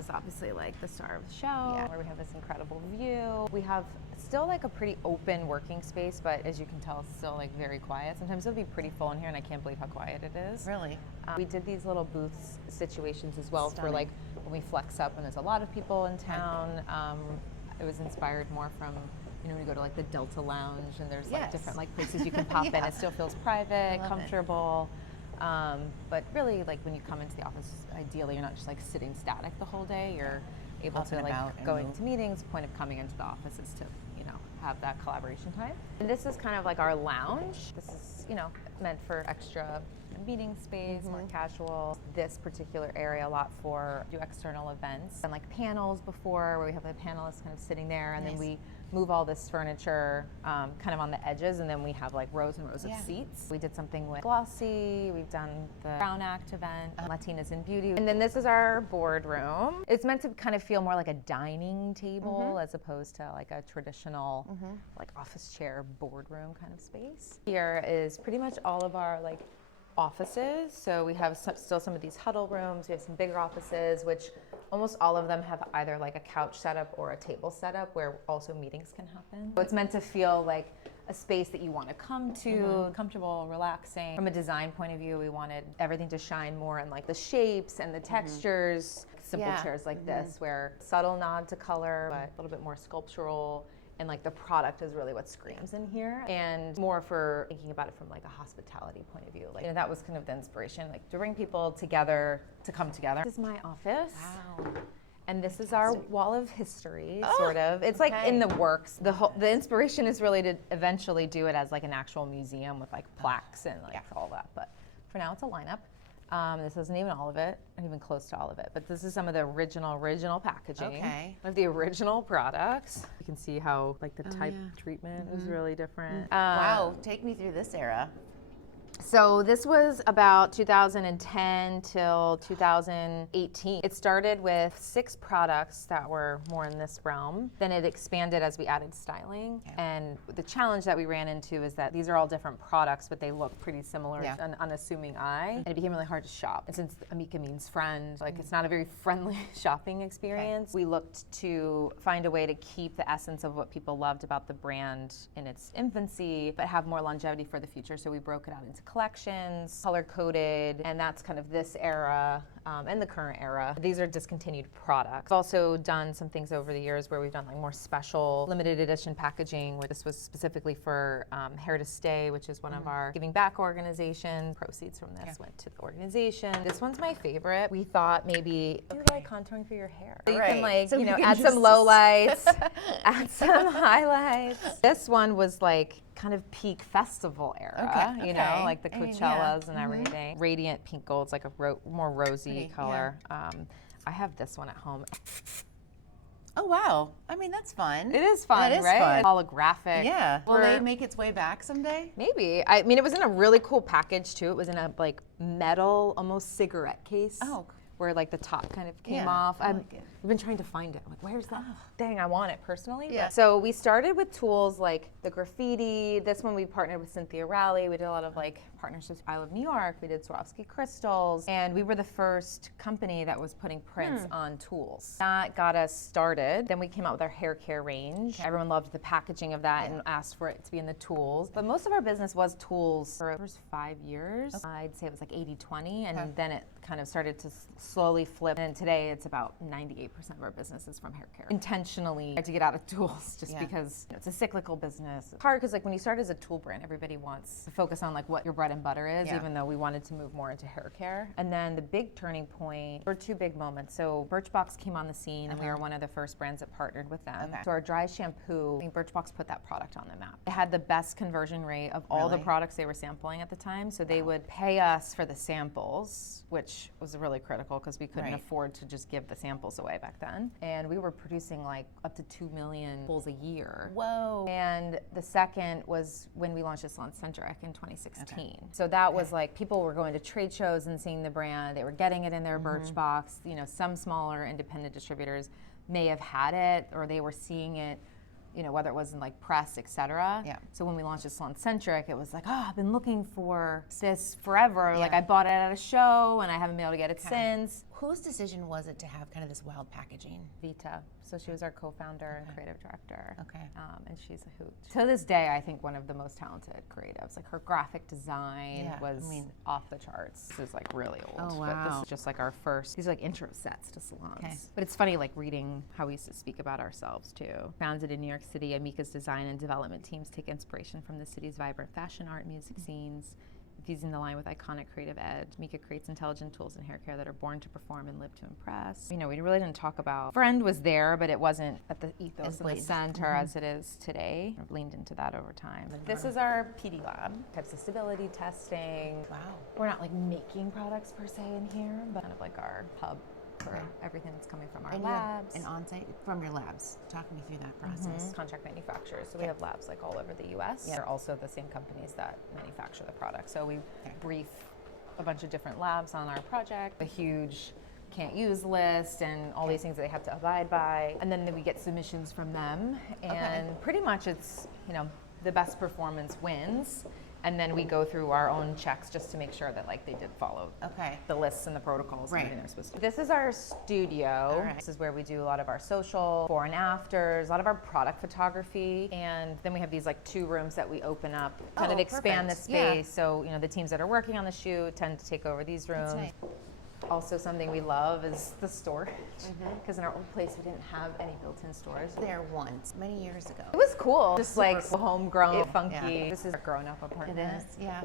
is obviously like the star of the show, where we have this incredible view. We have still like a pretty open working space, but as you can tell, it's still like very quiet. Sometimes it'll be pretty full in here, and I can't believe how quiet it is. Really? We did these little booths situations as well for like when we flex up when there's a lot of people in town. It was inspired more from, you know, when you go to like the Delta Lounge and there's like different like places you can pop in. It still feels private, comfortable. But really, like when you come into the office, ideally you're not just like sitting static the whole day. You're able to like going to meetings. The point of coming into the office is to, you know, have that collaboration time. And this is kind of like our lounge. This is, you know, meant for extra meeting space, more casual. This particular area a lot for do external events and like panels before, where we have the panelists kind of sitting there, and then we move all this furniture kind of on the edges, and then we have like rows and rows of seats. We did something with Glossy, we've done the Brown Act event, Latinas in Beauty. And then this is our boardroom. It's meant to kind of feel more like a dining table as opposed to like a traditional like office chair boardroom kind of space. Here is pretty much all of our like offices. So we have still some of these huddle rooms. We have some bigger offices, which almost all of them have either like a couch setup or a table setup where also meetings can happen. So it's meant to feel like a space that you want to come to, comfortable, relaxing. From a design point of view, we wanted everything to shine more in like the shapes and the textures. Simple chairs like this, where subtle nod to color, but a little bit more sculptural. And like the product is really what screams in here, and more for thinking about it from like a hospitality point of view. Like, you know, that was kind of the inspiration, like to bring people together, to come together. This is my office. Wow. And this is our wall of history, sort of. It's like in the works. The inspiration is really to eventually do it as like an actual museum with like plaques and like all that. But for now, it's a lineup. This isn't even all of it, not even close to all of it, but this is some of the original packaging of the original products. You can see how like the type treatment is really different. Wow, take me through this era. So this was about 2010 till 2018. It started with 6 products that were more in this realm. Then it expanded as we added styling. And the challenge that we ran into is that these are all different products, but they look pretty similar to an unassuming eye. And it became really hard to shop. And since amika means friend, like it's not a very friendly shopping experience, we looked to find a way to keep the essence of what people loved about the brand in its infancy, but have more longevity for the future. So we broke it out into collections, color-coded, and that's kind of this era and the current era. These are discontinued products. We've also done some things over the years where we've done like more special limited edition packaging, where this was specifically for Hair to Stay, which is one of our giving back organizations. Proceeds from this went to the organization. This one's my favorite. We thought maybe do like contouring for your hair. So you can like, you know, add some low lights, add some highlights. This one was like kind of peak festival era, you know, like the Coachellas and everything. Radiant pink gold, it's like a more rosy color. I have this one at home. Oh wow! I mean, that's fun. It is fun, right? Holographic. Yeah. Will they make its way back someday? Maybe. I mean, it was in a really cool package too. It was in a like metal, almost cigarette case. Oh. Where like the top kind of came off. I've been trying to find it. I'm like, where's that? Dang, I want it personally. Yeah. So we started with tools like the graffiti. This one we partnered with Cynthia Rowley. We did a lot of like partnerships with I Love New York. We did Swarovski crystals. And we were the first company that was putting prints on tools. That got us started. Then we came out with our hair care range. Everyone loved the packaging of that and asked for it to be in the tools. But most of our business was tools for the first 5 years. I'd say it was like 80-20, and then it kind of started to slowly flip. And today it's about 98% of our business is from hair care. Intentionally to get out of tools just because it's a cyclical business. It's hard because like when you start as a tool brand, everybody wants to focus on like what your bread and butter is, even though we wanted to move more into hair care. And then the big turning point were 2 big moments. So Birchbox came on the scene and we were one of the first brands that partnered with them. So our dry shampoo, I think Birchbox put that product on the map. It had the best conversion rate of all the products they were sampling at the time. So they would pay us for the samples, which was really critical because we couldn't afford to just give the samples away back then. And we were producing like up to 2 million pulls a year. Whoa. And the second was when we launched Salon Centric in 2016. So that was like people were going to trade shows and seeing the brand. They were getting it in their Birchbox. You know, some smaller independent distributors may have had it or they were seeing it, you know, whether it was in like press, etc. So when we launched Salon Centric, it was like, oh, I've been looking for this forever. Like I bought it at a show and I haven't been able to get it since. Whose decision was it to have kind of this wild packaging? Vita. So she was our co-founder and creative director. Okay. And she's a hoot. To this day, I think one of the most talented creatives. Like her graphic design was off the charts. This is like really old. Oh, wow. But this is just like our first, these are like intro sets to salons. Okay. But it's funny like reading how we used to speak about ourselves too. Founded in New York City, Amika's design and development teams take inspiration from the city's vibrant fashion, art, music scenes. Infusing the line with iconic creative edge, Mika creates intelligent tools and hair care that are born to perform and live to impress. You know, we really didn't talk about, Friend was there, but it wasn't at the ethos and the center as it is today. I've leaned into that over time. This is our PD lab, types of stability testing. Wow. We're not like making products per se in here, but kind of like our hub for everything that's coming from our labs. And on-site from your labs. Talk me through that process. Contract manufacturers. So we have labs like all over the US. They're also the same companies that manufacture the product. So we brief a bunch of different labs on our project, a huge can't use list and all these things that they have to abide by. And then we get submissions from them. And pretty much it's, you know, the best performance wins. And then we go through our own checks just to make sure that like they did follow the lists and the protocols and everything they're supposed to do. This is our studio. This is where we do a lot of our social, before and afters, a lot of our product photography. And then we have these like 2 rooms that we open up, kind of expand the space. So, you know, the teams that are working on the shoot tend to take over these rooms. That's nice. Also something we love is the storage, because in our old place we didn't have any built-in storage. There once, many years ago. It was cool, just like homegrown, funky. This is a grown-up apartment. It is, yeah.